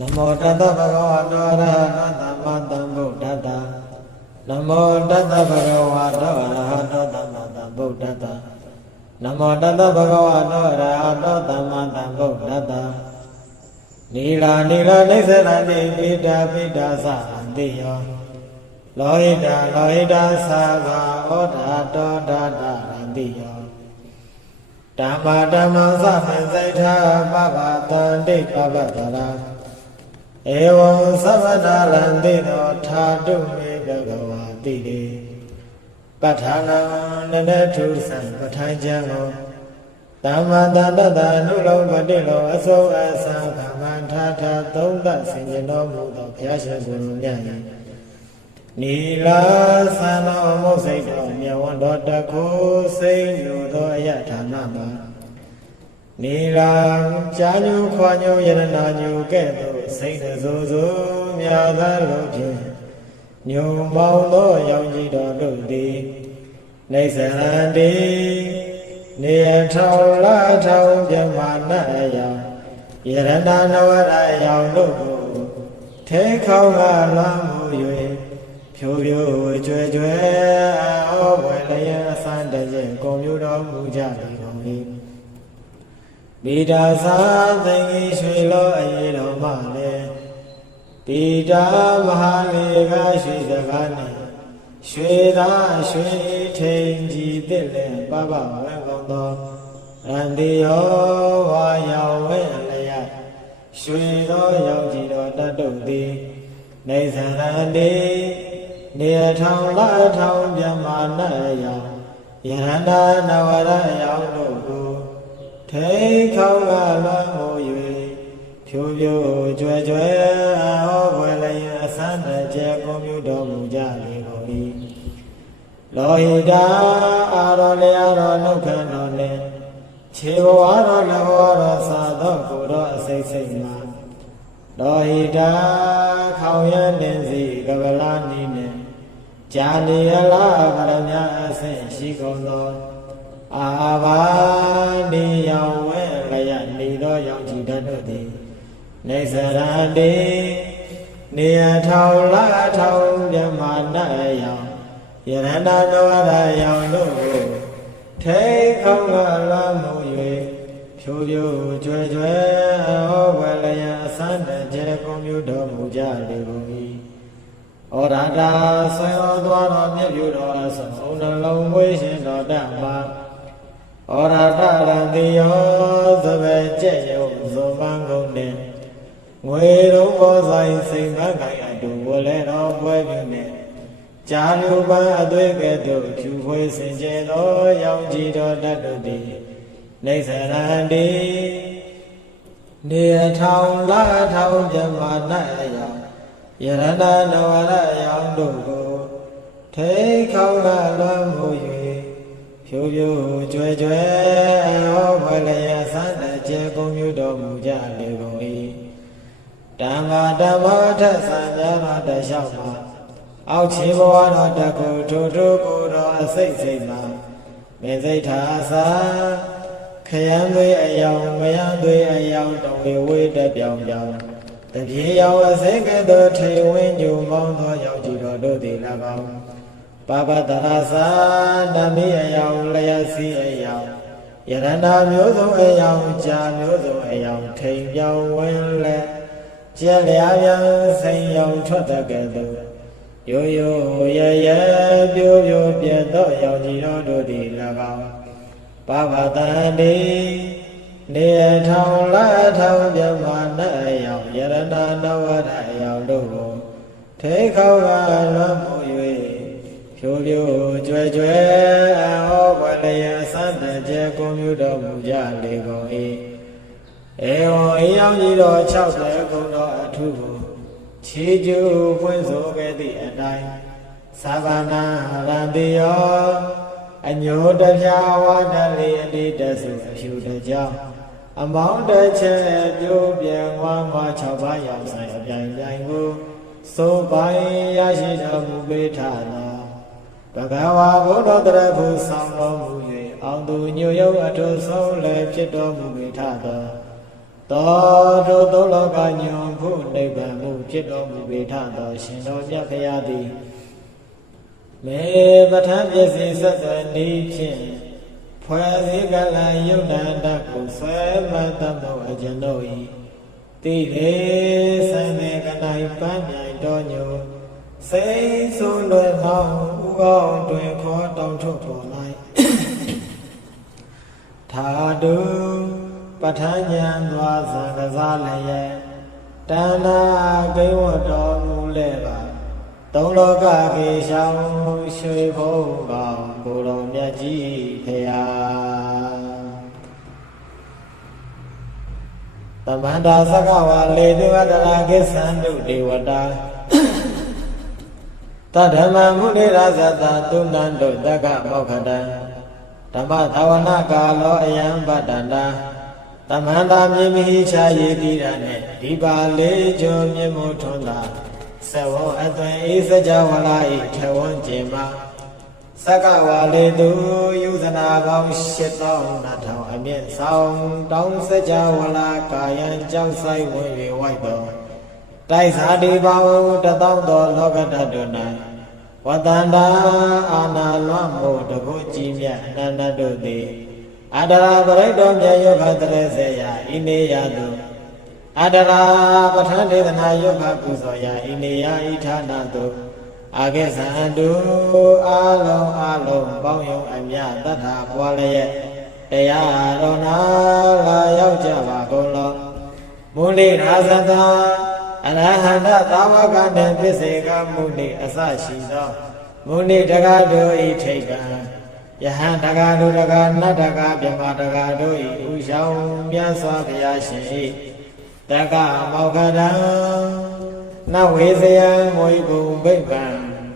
နမောတတ္တဗဂဝတောအရဟတောသမ္မာသမ္ဗုဒ္ဓတ္တနမောတတ္တဗဂဝတောအရဟတောသမ္မာသမ္ဗုဒ္ဓတ္တနမောတတ္တဗဂဝတောအရဟတောသမ္မာသမ္ဗုဒ္ဓတ္တနီလာနီလာနေသရတိပိတာပိတာသအန္တိယောလောဟိတာလောဟိတာသာဘာဩဒါတောဒါတာရန္တိယောဓမ္မဓမ္မသမေစိတ်ထာပပတန္တိပပတရာ ဧဝံသဗ္ဗတာရန္တိနောထာတုမေဘဂဝါတိတိပဋ္ဌာနာနနထုသံပဋ္ဌာန်းကျမ်းကိုသမ္မာတတ္တအနုလုံးပတိလောအစုံအဆာကမ္မထာထာသုံးသဆင်ခြင်တော်မူသောဘုရားရှင်ကိုယ်တော်မြတ်၏နီလာသံတော်မုတ်စိတ်တော်မြတ်ဝန္တော်တခုစိတ်ညူသောအယထာဏမှာနီလာကြာညူခွာညူယရနာညူကဲ့သို့ စိတ်တဆိုးဆိုးမြာသာလို့ဖြင့်ညုံမောင်းသောရောင်ကြီးတော်တို့သည်နေသရန္တိနေထောင်လာထောင်ပြမနာယောင်ယရနာနဝရယောင်တို့ကိုထေခေါကလွမ်းမှု၍ဖြိုးဖြိုးကြွယ်ကြွယ်ဩဝေလယအစံတည်းကုန်မျိုးတော်မူကြလေကုန်၏ မိဒါသာသင်္ကြီးရွှေလောအရေးတော်မှလည်းတိတာမဟာလေကရွှေစကားနှင့်ရွှေသာရွှေထိန်ကြည်တဲ့လေပပဝဲကောင်းသောရန်တိယောဝါယောဝဲလျက်ရွှေသောရောက်ကြည်တော်တတ်တို့သည်နေသရန္တိနေထောင်လာထောင်ပြမနာယောယရန္တာနဝရယောတို့ကို ထိခေါကလွန်မှု၍ဖြိုးဖြိုးကြွယ်ကြွယ်ဟောဘွယ်လျင်အစမ်းတကျဲကွန်ပျူတော်မူကြလေကုန်၏လောဟိတာအာရောလျာရောနှုတ်ခမ်းတော်နှင့်ခြေဘဝတော်လဘဝတော်သာသောကိုယ်တော်အစိတ်စိတ်မှာလောဟိတာခေါင်ရတင်စီကဗလာနီနှင့်ဂျာနေယလာကရမြအဆင့်ရှိကုန်သော အာဘာနေယောင်ဝဲလျက်နေသောယောင်ကြည်တတ်တို့သည်နေစရတိနေယထောင်လာထောင်မြမနာယောင်ယရဏနောရယောင်တို့ကိုထိခေါကလာမှု၍ဖြိုးဖြိုးကြွယ်ကြွယ်ဟောဝလယအစံတကျေကွန်မြူတော်မူကြလေကုန်၏ဩရာတာဆွေတော်သွားတော်မြတ်ပြုတော်အစုံနှလုံးမွေးရှင်တော်တတ်မှာ ဩရာတရံတိယောသဗ္ဗကျက်ယုဇောပန်းကုန်နှင့်ငွေတော်ဘောဆိုင်စိန်ပန်းခိုင်အတူဝလဲတော်ပွဲပြုနှင့်ကြာလူပန်းအသွေးကဲ့သို့ဖြူဖွေးစင်ကြယ်သောရောင်ကြည်တော်တတ်တို့သည်နေသရန္တိနေထောင်လာထောင်ပြမနာယောယရဏနဝရယောင်တို့ကိုထိခေါကလွမ်းမှု၍ ဖြိုးဖြိုးကြွယ်ကြွယ်ဟောဘလျာသံတကျေကုန်မြူတော်မူကြလေကုန်၏တံဃာဓမ္မထသံဃာတော်တလျှောက်မှာအောက်ခြေဘဝတော်တကုထိုထိုကိုယ်တော်အစိတ်စိတ်မှာမေစိတ်ထာသာခယံသွေးအယောင်မယံသွေးအယောင်တောင်ဝေဝေးတက်ပြောင်ပြောင်တပြေယောင်အစိတ်ကဲ့သို့ထေဝင်းညူမောင်းသောယောက်ကြည်တော်တို့သည်၎င်း ပပတရသာနမိအယောင်လျက်စီအယောင်ယရဏမျိုးစုံအယောင်ကြာမျိုးစုံအယောင်ထိန်ပြောင်ဝင်းလက်ကျက်လျာပြန်စိန်ယောင်ထွက်တဲ့ကဲ့သို့ရိုးရိုးရရပြိုးပြိုးပြတ်သောယောင်ကြည်တော်တို့သည်၎င်းပပတန္တိနေထောင်လာထောင်ပြမနာယောင်ယရဏနဝရယောင်တို့ကိုထေခေါကလွန်မှု၍ ဖြိုးဖြိုးကြွယ်ကြွယ်ဟောဘလယသတ္တကျေကွန်မြူတော်မူကြလေကုန်၏ဧဝံအေယောင်ကြီးတော်60ခုတော်အထုကိုခြေကျူဖွင့်ဆိုခဲ့သည့်အတိုင်းသဗ္ဗနာရန္တိယောအညိုတပြာဝါတလေးအတိတဆုအဖြူတကြောင်အမောင်းတစ်ချက်ပြိုးပြန်ဝါမ6ပါးရောက်ဆိုင်အပြိုင်ပြိုင်ကိုစိုးပိုင်ရရှိတော်မူပေထ နာဘဂဝါဘုဒ္ဓတရဖူဆောင်တော်မူ၍အောင်သူညို့ယုတ်အထုဆုံးလည်းဖြစ်တော်မူပေထသောသောထိုသုံးလောကညွန်ဖို့နိဗ္ဗာန်မှုဖြစ်တော်မူပေထသောရှင်တော်မြတ်ဖရာသည်မေပဋ္ဌာန်းပစ္စည်းဆက်သွယ်နေဖြင့်ဖွဲ့စည်းကလံယုတ်တန်တကိုဆွဲမှတ်တတ်သောအကျွန်ုပ်၏တိလေဆံမေကနိုင်ပန်းမြိုင်တော်ညိုစိတ်ဆိုးလွယ်သောဥ ကောင်းတွင်ခေါ်တောင်းထုတ်ပေါ်လိုက်သာဓုပဋ္ဌာန်းဉာဏ်သွားသံကစားလည်းရဲ့တဏ္ဍာကိဝတ်တော်မူလဲပါသုံးလောကကေရှောင်းရွှေဘုံကောင်ကိုယ်တော်မြတ်ကြီးဖေဟာသမန္တာသကဝါလေတုဝတ္တရာကိသန္တုဒေဝတာ တဓမ္မမုနိရာဇတသုဏ္ဍုတက္ကမောခတံဓမ္မသာဝနာကာလောအယံပတ္တန္တာသမန္တာမြေမိချာယေတိရနဲ့ဒီပါလေးကျော်မြေမို့ထွန်းတာသဝောအသွင်ဤစကြဝဠာဤထဝန်းကျင်မှာသက္ကဝါလေသူယုဇနာပေါင်း8200အမြင့်ဆောင်တောင်းစကြဝဠာကာယံကြောက်ဆိုင်ဝင်၍ဝိုက်တော် တိုက်စာဒီပေါင်းတသောသောလောကတတု၌ဝတ္တန္တာအာနာလွန်မို့တကုကြည်မြတ်အနန္တတို့သည်အတရာပရိတ်တော်မြတ်ယောဂတရေစေယဣနေယတုအတရာပဋ္ဌာန်းဒေသနာယောဂပူဇော်ယဣနေယဣဌာနတုအာဂေသံတုအာလုံးအာလုံးပေါင်းယုံအမြတတ္ထာပွားလျက်တရားတော်နာလာရောက်ကြပါကုန်လောမုနိရာဇတာ အရဟန္တသာဝကတံပစ္စေကမုနိအစရှိသောမုနိတကားတို့ဤထိတ်ကံယဟန်တကားတို့တကားနတ်တကားမြမတကားတို့ဤဥရှောင်းမြတ်စွာဘုရားရှင်ဤတက္ကမောခတံနဝေဇယံမွေဘုံဘိဗံ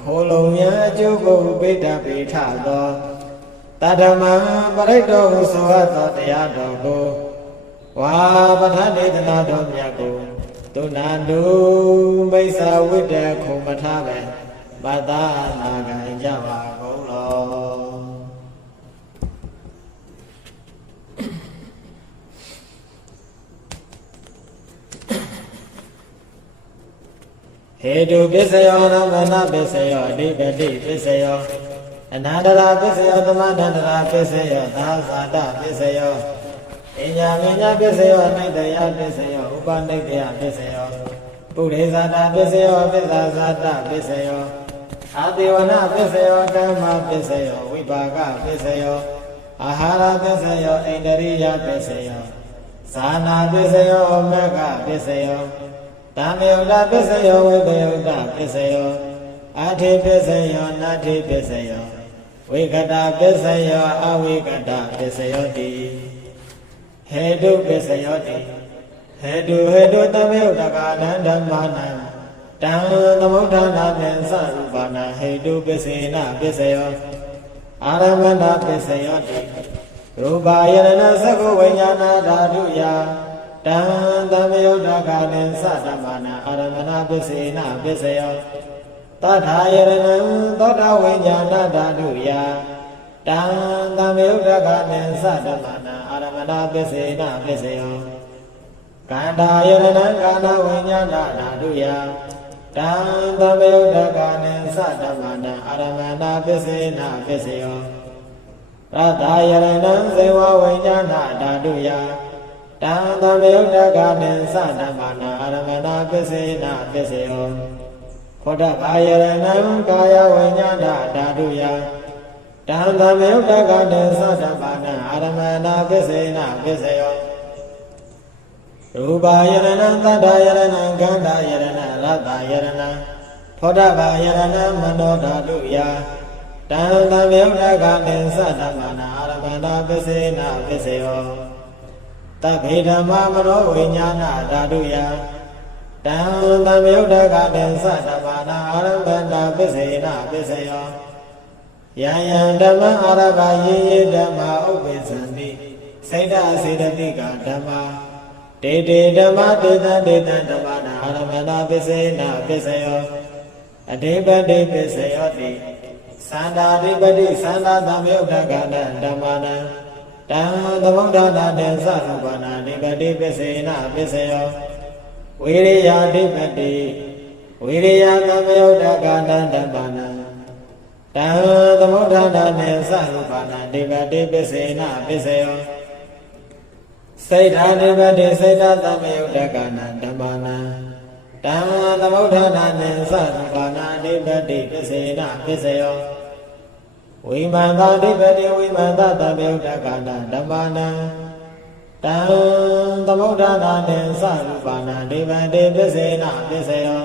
ခိုလုံမြတ်အကျုပ်ကိုပိဋ္ဌပိထသောတတ္တမံပရိတ္တောဟုဆိုအပ်သောတရားတော်ကိုဝါပဋ္ဌာန်းဒေသနာတော်မြတ်ကို တုဏ္ဍုမိစ္ဆာဝိတ္တခုမထားပဲမသာနာခံကြပါကုန်လောဟေတုပစ္စယောရမဏပစ္စယောအဓိပတိပစ္စယောအနန္တရာပစ္စယောသမန္တရာပစ္စယောသာသတပစ္စယောအညာမညာပစ္စယောအနိတ္တယပစ္စယောဥ ပနိတ္တယပစ္စယောပုရိသတာပစ္စယောပစ္ဆာဇာတပစ္စယောအာတိဝနပစ္စယောဓမ္မပစ္စယောဝိပါကပစ္စယောအာဟာရပစ္စယောဣန္ဒရိယပစ္စယောဇာနာပစ္စယောမက္ခပစ္စယောတံမေယုဒပစ္စယောဝိပယုဒပစ္စယောအာထိပစ္စယောနာထိပစ္စယောဝိကတပစ္စယောအဝိကတပစ္စယောတိဟေတုပစ္စယောတိ ဟေတုဟေတုတမေယုဒကာနန္ဓမ္မနံတံသမုဋ္ဌာနာမေသရူပနာဟေတုပစ္စေနပစ္စယောအာရမဏပစ္စယောတိရူပါယရဏသက္ကဝိညာဏဓာတုယတံသမယုတ်တကာနေသတ္တမနာအာရမဏပစ္စေနပစ္စယောတထာယရဏံသောတာဝိညာဏဓာတုယတံသမယုတ်တကာနေသတ္တမနာအာရမဏပစ္စေနပစ္စယော ကန္တာယရဏံကာနဝိညာဏဓာတုယတံသမယုတ်တကာနေသတ္တမနာအာရမဏပစ္စေနပစ္စယောရတယရဏံဇေဝဝိညာဏဓာတုယတံသမယုတ်တကနိသတမနာအရမဏပစ္စေနပစ္စယောခောတဘာယရဏံကာယဝိညာဏဓာတုယတံသမယုတ်တကနိသတမနာအရမဏပစ္စေနပစ္စယော ရူပါယရဏံသတ္တယရဏံကန္တာယရဏံရတ္တယရဏံဖောတဘာယရဏံမနောဓာတုယတံသမယုတ်တကနိသတမနာအရမဏပစ္စေနပစ္စယောတဗေဓမ္မမနောဝိညာဏဓာတုယတံသံယုတ်တကတေသတဘာနာအာရမဏပစ္စေနပစ္စယောယံယံဓမ္မအာရဘယေယေဓမ္မဥပ္ပိသံတိစိတ်တစေတတိကဓမ္မ တေတေဓမ္မတေတံတေတံဓမ္မနာအာရမဏပစ္စေနပစ္စယောအဓိပတိပစ္စယောတိသန္တာဓိပတိသန္တာသံယုတ်တကဓမ္မနာဓတံသမုဒ္ဒနာတေသရူပနာနိဗ္ဗတိပစ္စေနပစ္စယောဝိရိယဓိပတိဝိရိယသမယုတ်တကာတံဓမ္မနာတံသမုဒ္ဒနာတေသရူပနာနိဗ္ဗတိပစ္စေနပစ္စယော စိတ်ဓာနိဗ္ဗတိစိတ်ဓာသမယုတ်တကာနံဓမ္မနာတံသမုဒ္ဒနာတေသရူပနာနိဗ္ဗတိပစ္စေနပစ္စယောဝိမန္တဓိပတိဝိမန္တသမယုတ်တကာနံဓမ္မနာတံသမုဒ္ဒနာတေသရူပနာနိဗ္ဗတိပစ္စေနပစ္စယော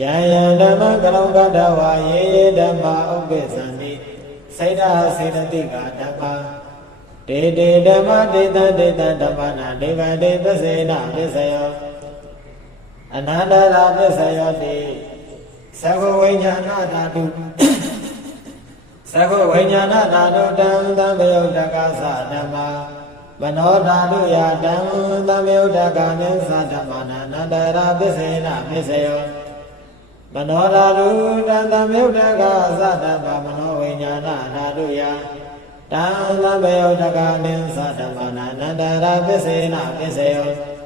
ယံယံဓမ္မကလောကတဝါယေယေဓမ္မာဥပ္ပစ္ဆန္တိစိတ်ဓာစေတသိကဓမ္မာ တေတေဓမ္မတေတံတေတံဓမ္မနာဒေဝတေပစ္စေနပစ္စယောအနန္တရာပစ္စယောတိသဗ္ဗဝိညာဏဓာတုသဗ္ဗဝိညာဏဓာတုတံသံဃယုတ်တကသဓမ္မာမနောဓာတုယတံသံဃယုတ်တကနိသဓမ္မနာအနန္တရာပစ္စေနပစ္စယောမနောဓာတုတံသမယုတ်တကသတ္တဗမနောဝိညာဏဓာတုယ တံသမယုတ်တကနိသတ္တမနာနန္တရာပစ္စေနပစ္စယော